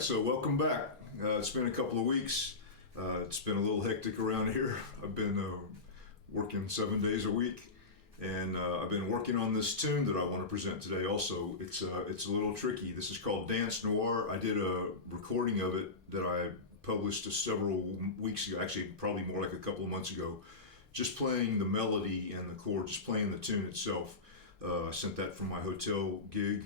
right, so welcome back. It's been a couple of weeks. It's been a little hectic around here. I've been working 7 days a week, and I've been working on this tune that I want to present today also. It's a little tricky. This is called Dance Noir. I did a recording of it that I published several weeks ago, actually probably more like a couple of months ago, just playing the melody and the chord, just playing the tune itself. I sent that from my hotel gig.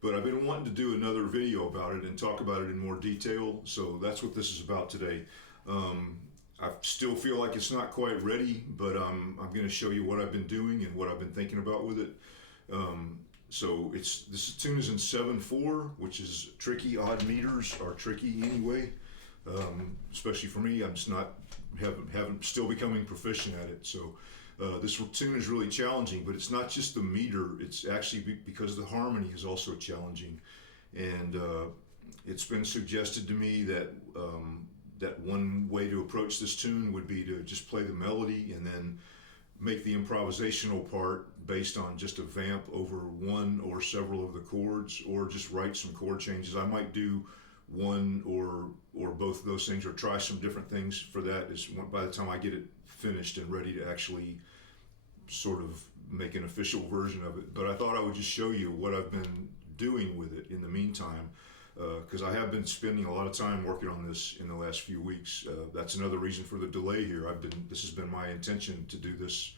But I've been wanting to do another video about it and talk about it in more detail, so that's what this is about today. I still feel like it's not quite ready, but I'm going to show you what I've been doing and what I've been thinking about with it. So this tune is in 7/4, which is tricky. Odd meters are tricky anyway, especially for me. I'm just haven't still becoming proficient at it. So this tune is really challenging, but it's not just the meter. It's actually because the harmony is also challenging, and it's been suggested to me that that one way to approach this tune would be to just play the melody and then make the improvisational part based on just a vamp over one or several of the chords, or just write some chord changes. I might do one or both of those things, or try some different things for that. Is by the time I get it finished and ready to actually sort of make an official version of it. But I thought I would just show you what I've been doing with it in the meantime, because I have been spending a lot of time working on this in the last few weeks. That's another reason for the delay here. This has been my intention to do this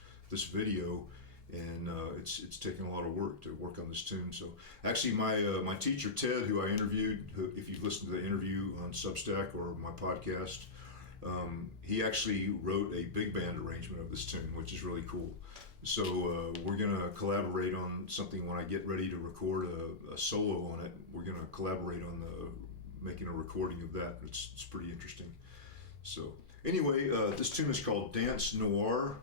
video, and it's taken a lot of work to work on this tune. So actually my teacher Ted, who I interviewed, if you've listened to the interview on Substack or my podcast, he actually wrote a big band arrangement of this tune, which is really cool. So we're gonna collaborate on something when I get ready to record a solo on it. We're gonna collaborate on making a recording of that. It's pretty interesting. So anyway, this tune is called Dance Noir.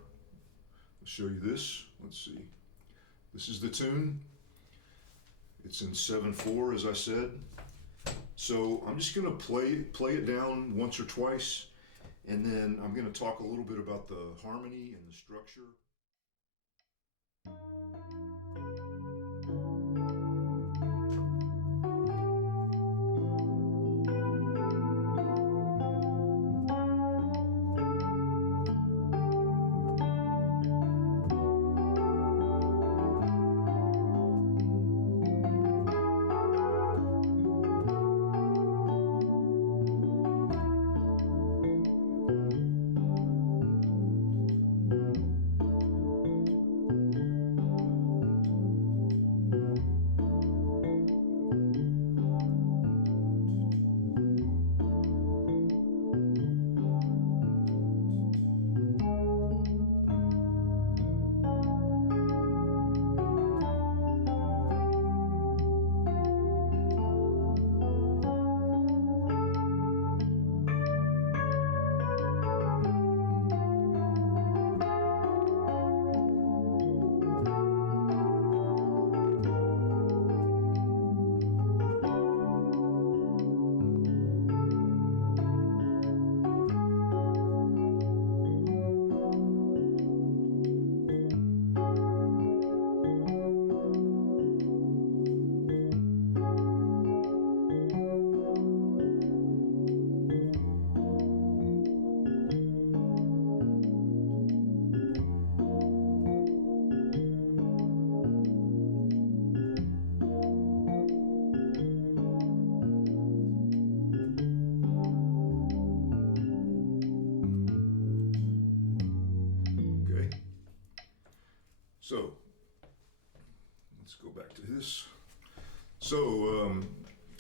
I'll show you this. Let's see. This is the tune. It's in 7/4, as I said. So I'm just gonna play it down once or twice, and then I'm gonna talk a little bit about the harmony and the structure. So let's go back to this. So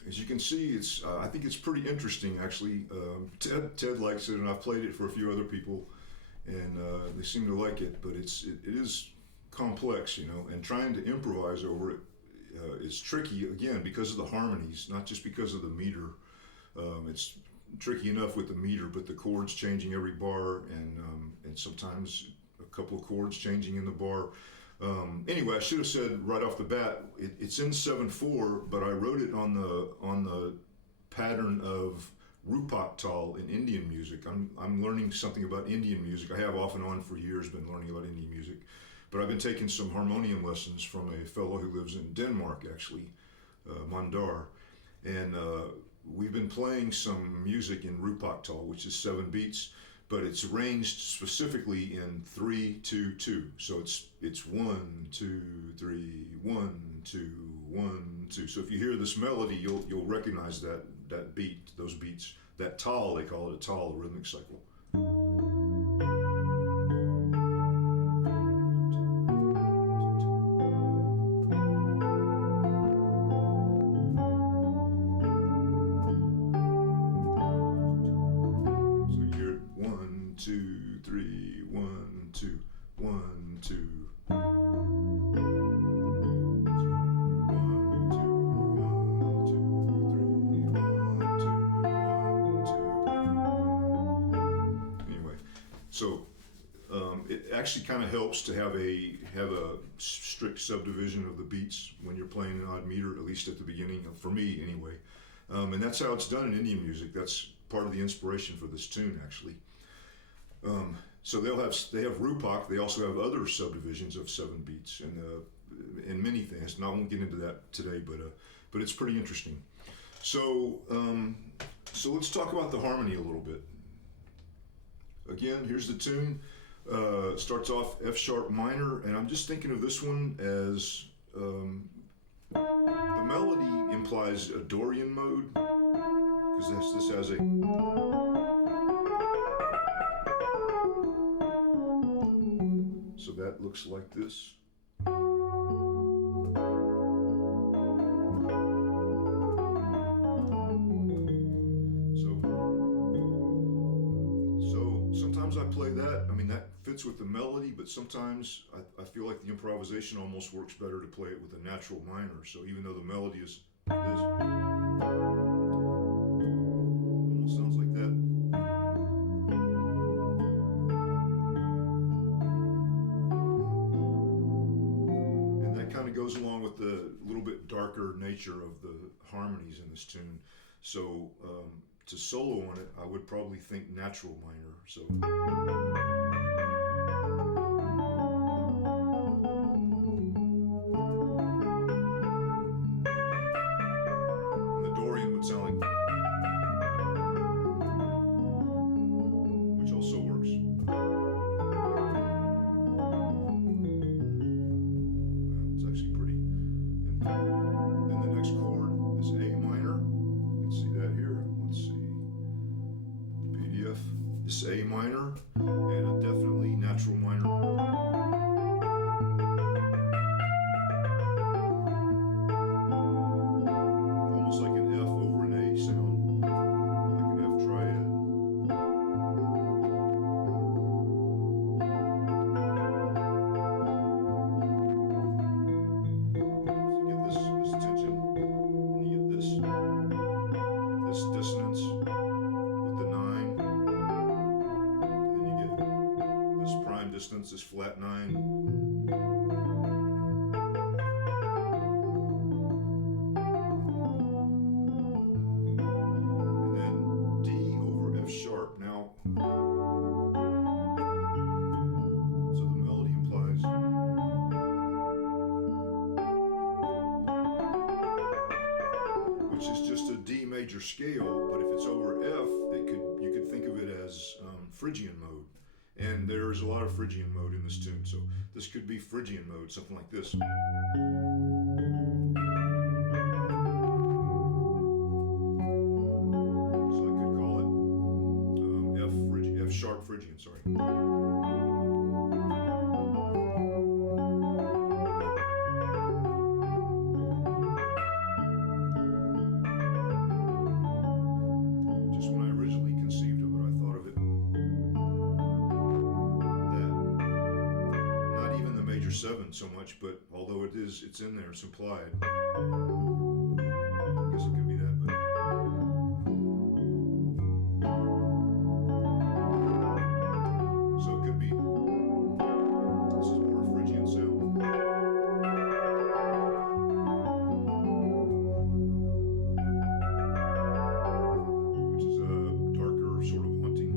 as you can see, I think it's pretty interesting actually. Ted likes it, and I've played it for a few other people, and they seem to like it. But it is complex, and trying to improvise over it is tricky again because of the harmonies, not just because of the meter. It's tricky enough with the meter, but the chords changing every bar, and sometimes a couple of chords changing in the bar. Anyway, I should have said right off the bat, it's in 7/4, but I wrote it on the pattern of Rupat Tal in Indian music. I'm learning something about Indian music. I have off and on for years been learning about Indian music, but I've been taking some harmonium lessons from a fellow who lives in Denmark, actually, Mandar, and we've been playing some music in Rupak, which is 7 beats, but it's arranged specifically in 3-2-2. So it's 1, 2, 3, 1, 2, 1, 2. So if you hear this melody, you'll recognize that beat, those beats, that tal, they call it a tal, a rhythmic cycle. So it actually kind of helps to have a strict subdivision of the beats when you're playing an odd meter, at least at the beginning, for me anyway. And that's how it's done in Indian music. That's part of the inspiration for this tune, actually. So they have Rupak. They also have other subdivisions of 7 beats and many things. And I won't get into that today, but it's pretty interesting. So let's talk about the harmony a little bit. Again, here's the tune. Starts off F sharp minor, and I'm just thinking of this one as the melody implies a Dorian mode, because this has a. So that looks like this. Sometimes I play that. I mean, that fits with the melody, but sometimes I feel like the improvisation almost works better to play it with a natural minor. So even though the melody is this, almost sounds like that. And that kind of goes along with the little bit darker nature of the harmonies in this tune. So to solo on it, I would probably think natural minor. So. And the Dorian would sound like, which also works. It's actually pretty. And then the next chord is A minor. You can see that here. Let's see. PDF. It's A minor and a definitely natural minor. Almost like an F over an A sound, like an F triad. So you get this tension, and you get this dissonance with the 9. This prime distance, this flat 9. And then D over F sharp. Now, so the melody implies which is just a D major scale, but if it's over F, you could think of it as Phrygian mode. And there's a lot of Phrygian mode in this tune, so this could be Phrygian mode, something like this. So I could call it F sharp Phrygian, sorry. Just when I originally conceived of it, I thought of it. Major 7 so much, but although it's in there, it's implied. I guess it could be that, but. So it could be. This is more Phrygian sound. Which is a darker sort of haunting.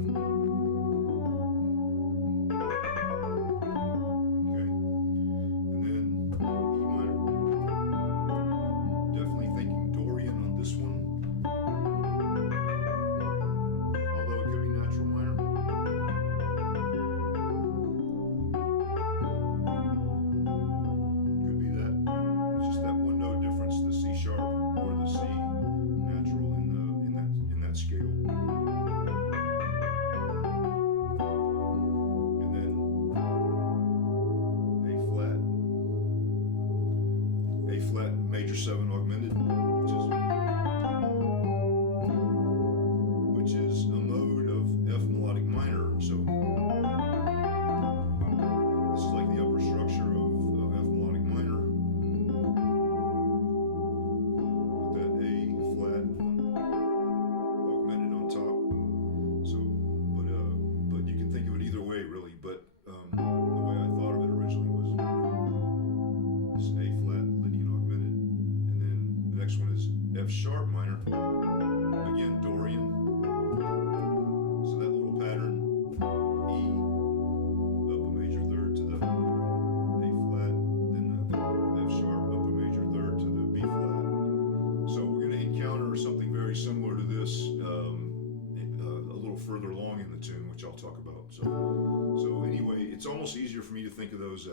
think of those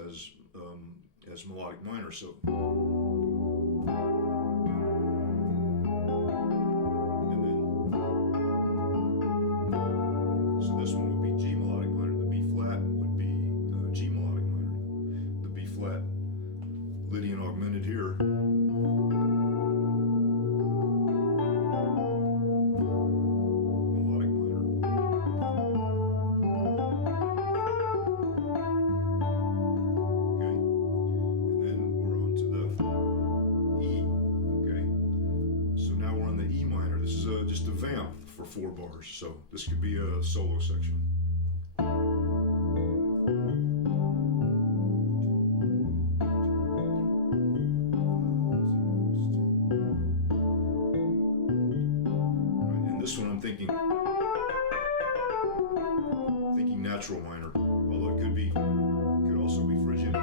as melodic minor. So. This one would be G melodic minor. The B flat would be G melodic minor. The B flat Lydian augmented here. Melodic minor. Okay. And then we're on to the E. Okay. So now we're on the E minor. This is just a vamp for 4 bars. So this could be a solo section. This one I'm thinking natural minor, although it could also be Phrygian.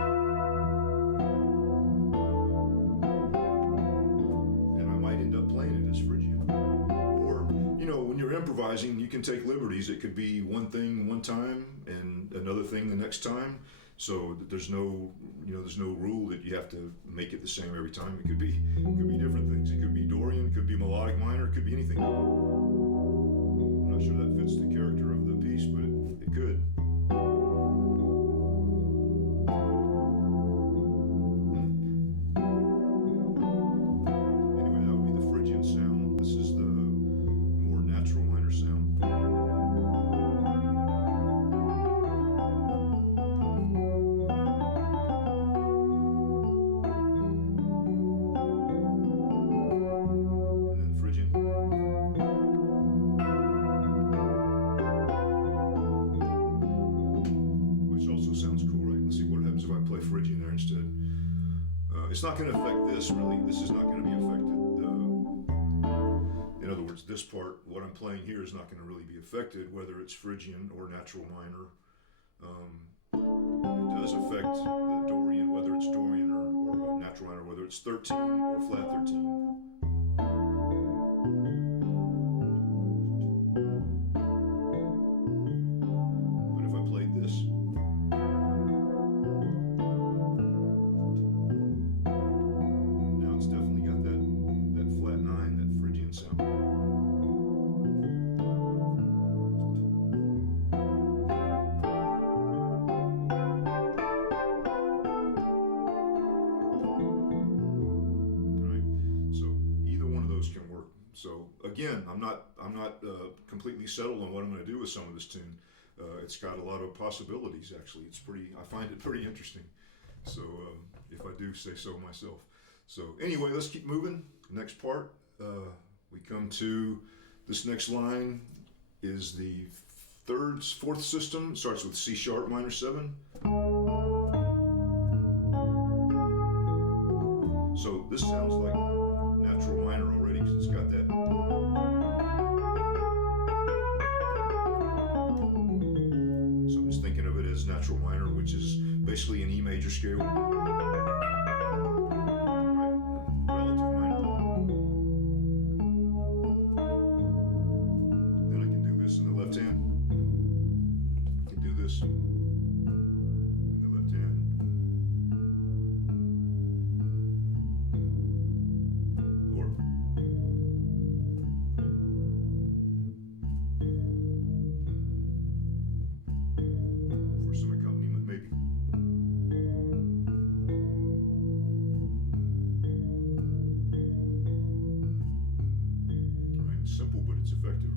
And I might end up playing it as Phrygian. Or, when you're improvising, you can take liberties. It could be one thing one time and another thing the next time. So there's no rule that you have to make it the same every time. It could be different things. It could be Dorian, it could be melodic minor, it could be anything. I'm not sure that fits the character of the piece, but it could. Anyway, that would be the Phrygian sound. This is the more natural minor sound. Phrygian there instead. It's not going to affect this really. This is not going to be affected. In other words, this part, what I'm playing here, is not going to really be affected, whether it's Phrygian or natural minor. It does affect the Dorian, whether it's Dorian or natural minor, whether it's 13 or flat 13. So again, I'm not completely settled on what I'm going to do with some of this tune. It's got a lot of possibilities. Actually, I find it pretty interesting. So if I do say so myself. So anyway, let's keep moving. Next part, we come to this next line is the fourth system. It starts with C sharp minor 7. So this sounds like natural minor already because it's got that. So I'm just thinking of it as natural minor, which is basically an E major scale. Right? Relative minor. Then I can do this in the left hand. I can do this in the left hand. Simple, but it's effective.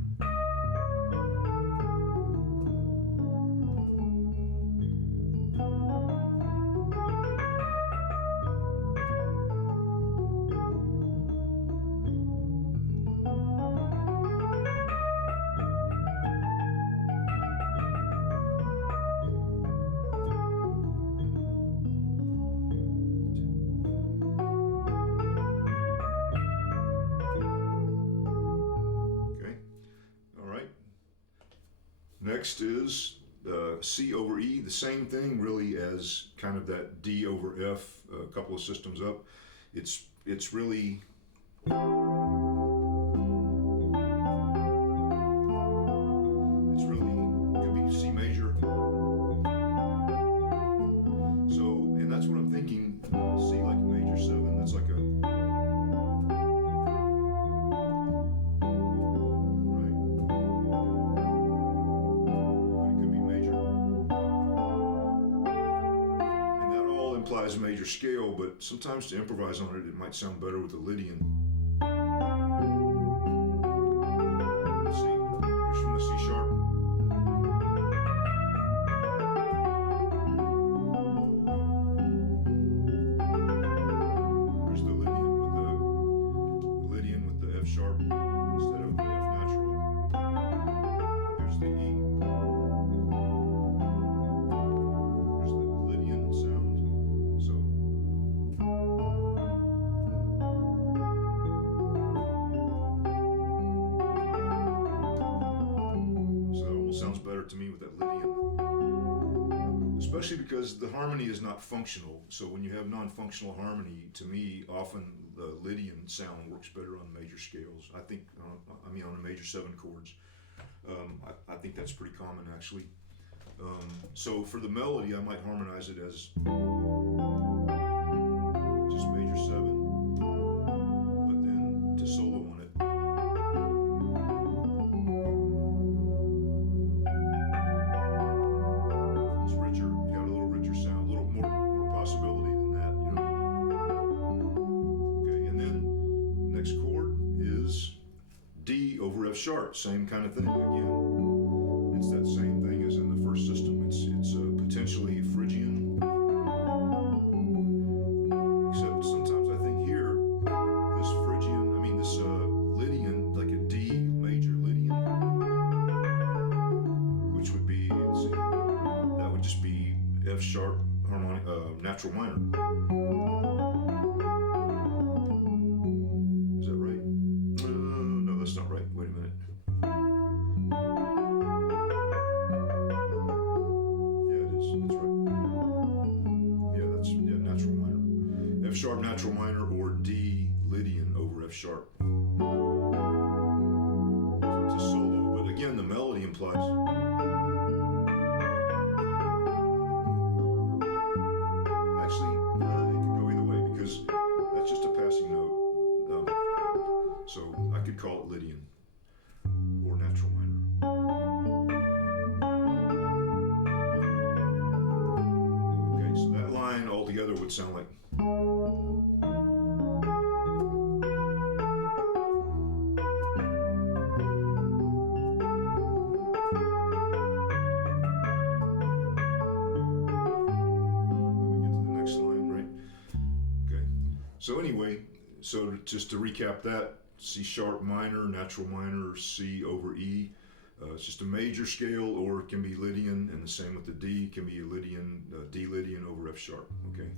Next is C over E, the same thing really as kind of that D over F, a couple of systems up. It's really could be C major. implies major scale, but sometimes to improvise on it, it might sound better with the Lydian. Let's see. Here's from the C sharp. Here's the Lydian with the F sharp instead of the F natural. Here's the E. Here's the Lydian sound. So that almost sounds better to me with that Lydian. Especially because the harmony is not functional. So when you have non-functional harmony, to me, often the Lydian sound works better on major scales. I think, on a major 7 chords. I think that's pretty common, actually. So for the melody, I might harmonize it as just major 7, but then to solo on it. It's richer, you got a little richer sound, a little more possibility than that, you know. Okay, and then next chord is D over F sharp, same kind of thing again. It's that same thing as in the first system. It's potentially Phrygian, except sometimes I think here this Lydian, like a D major Lydian, which would be, let's see, that would just be F sharp harmonic natural minor. Is that right? No, that's not right. Wait a minute. F sharp natural minor or D Lydian over F sharp to solo, but again the melody implies actually it could go either way because that's just a passing note, so I could call it Lydian or natural minor. Okay, so that line altogether would sound like So anyway, just to recap that, C sharp minor, natural minor, C over E. It's just a major scale, or it can be Lydian, and the same with the D, can be a Lydian, D Lydian over F sharp, okay?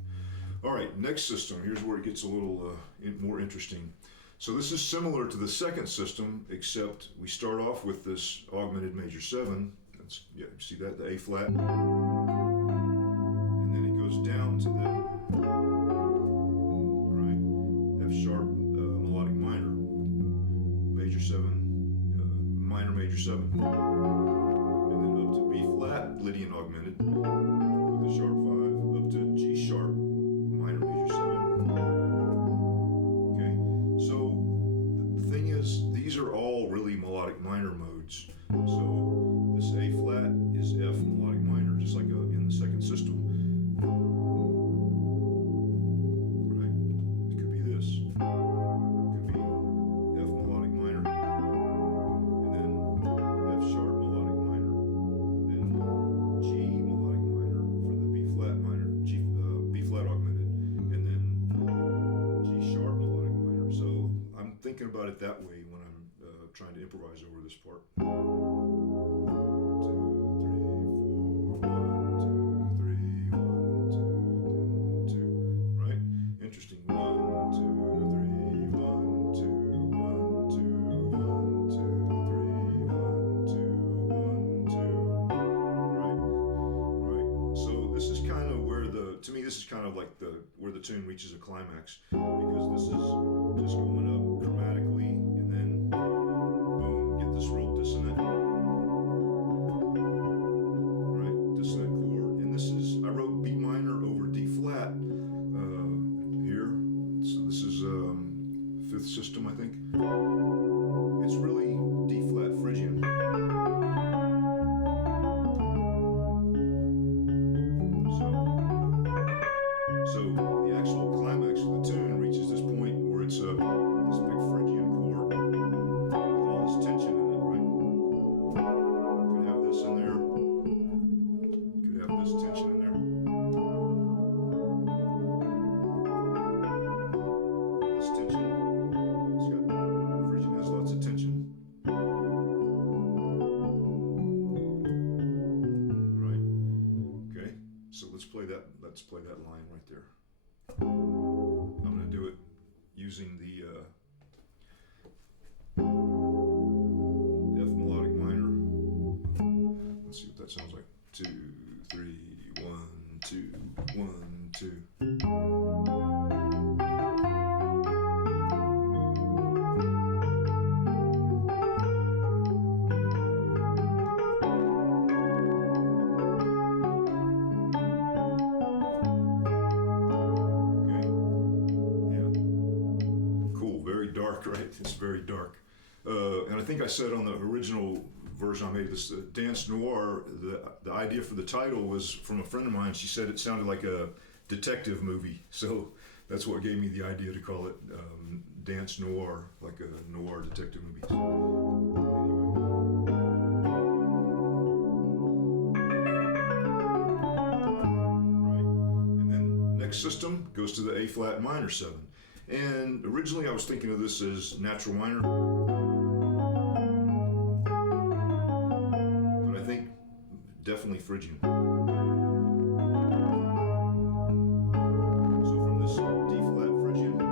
All right, next system, here's where it gets a little more interesting. So this is similar to the second system, except we start off with this augmented major 7. You see that, the A flat? And then it goes down to the F sharp melodic minor, major 7, minor major 7, and then up to B flat, Lydian augmented, with a sharp 5, up to G sharp, minor major 7. Okay, so the thing is, these are all really melodic minor modes. So this A flat is F melodic minor, just like in the second system. About it that way when I'm trying to improvise over this part. 1, 2, 3, 4, 1, 2, 3, 1, 2, 2, right? Interesting. 1, 2, 3, 1, 2, 1, 2, 1, 2, 3, 1, 2, 1, 2. Right. So this is kind of where to me, this is kind of like where the tune reaches a climax, because this is just going up chromatically, and then boom, get this real dissonant, right? Dissonant chord, and this is, I wrote B minor over D flat here. So this is 5th system, I think. It's really D flat Phrygian. that line right there. I'm going to do it using the F melodic minor. Let's see what that sounds like. 2, 3, 1, 2, 1, 2. Dark, right? It's very dark. And I think I said on the original version I made this, Dance Noir, the idea for the title was from a friend of mine. She said it sounded like a detective movie. So that's what gave me the idea to call it Dance Noir, like a noir detective movie. So, right. And then next system goes to the A flat minor 7. And originally I was thinking of this as natural minor, but I think definitely Phrygian. So from this D flat Phrygian to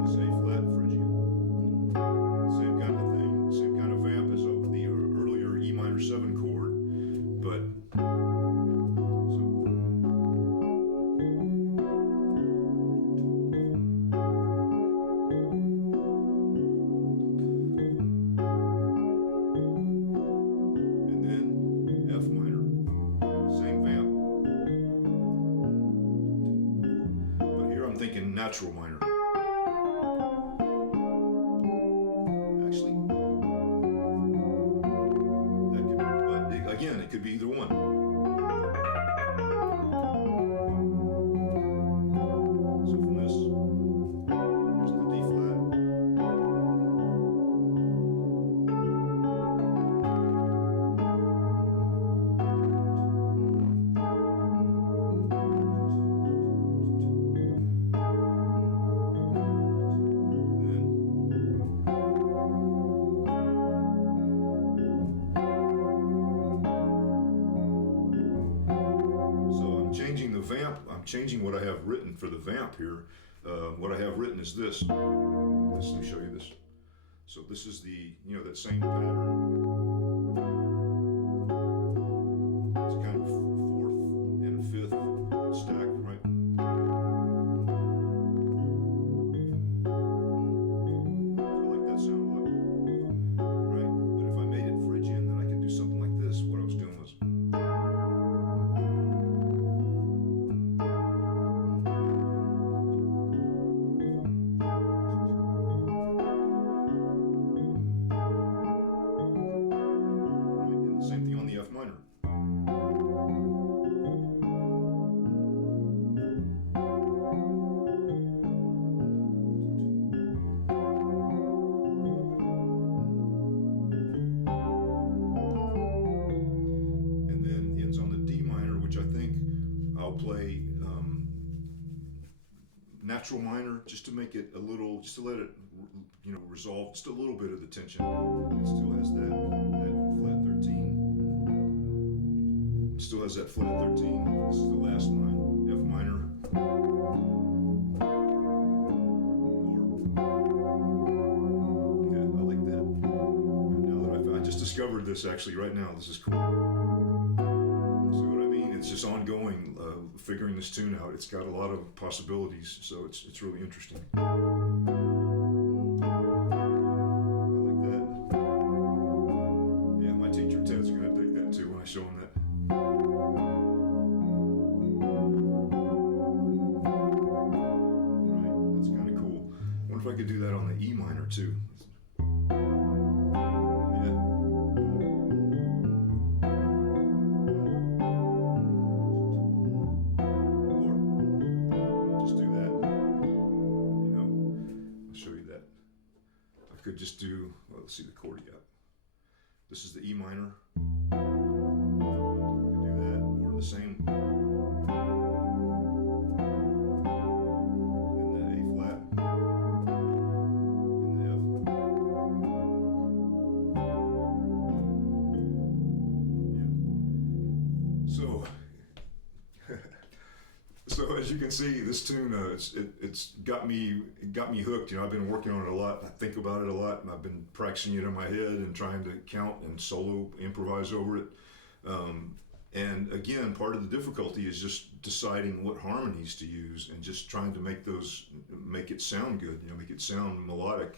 this A flat Phrygian, same kind of thing, same kind of vamp as the earlier E minor 7 chord, but natural minor. Actually, that could be, but again, it could be either one. So from this, here's the D flat. I'm changing what I have written for the vamp here. What I have written is this. Let me show you this. So this is the, that same pattern. It's kind of 4th and 5th stacked, right? I like that sound a lot, right? But if I made it Phrygian, then I could do something like this. What I was doing was play natural minor just to make it a little, just to let it, resolve just a little bit of the tension. It still has that flat 13. It still has that flat 13. This is the last line, F minor. Yeah, I like that. And now that I just discovered this actually right now. This is cool. It's just ongoing, figuring this tune out. It's got a lot of possibilities, so it's really interesting. I like that. Yeah, my teacher Ted's gonna dig that too when I show him that. Right, that's kind of cool. I wonder if I could do that on the E minor too. Could just do, well, let's see the chord you got. This is the E minor. Could do that, or the same. And the A flat. And the F. Yeah. So, So as you can see, this tune it's got me hooked. You know, I've been working on it a lot. I think about it a lot, and I've been practicing it in my head and trying to count and solo improvise over it. And again, part of the difficulty is just deciding what harmonies to use and just trying to make it sound good. You know, make it sound melodic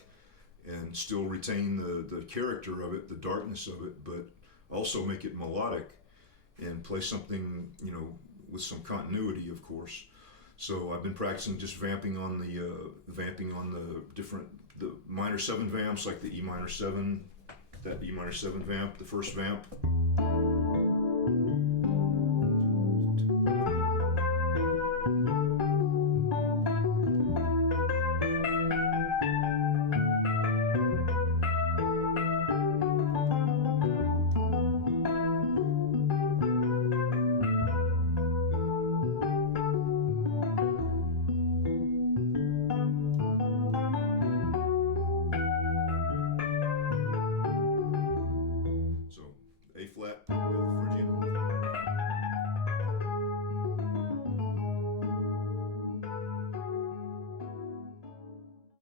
and still retain the character of it, the darkness of it, but also make it melodic and play something, you know, with some continuity, of course. So I've been practicing just vamping on the minor 7 vamps, like the E minor 7, that E minor 7 vamp, the first vamp,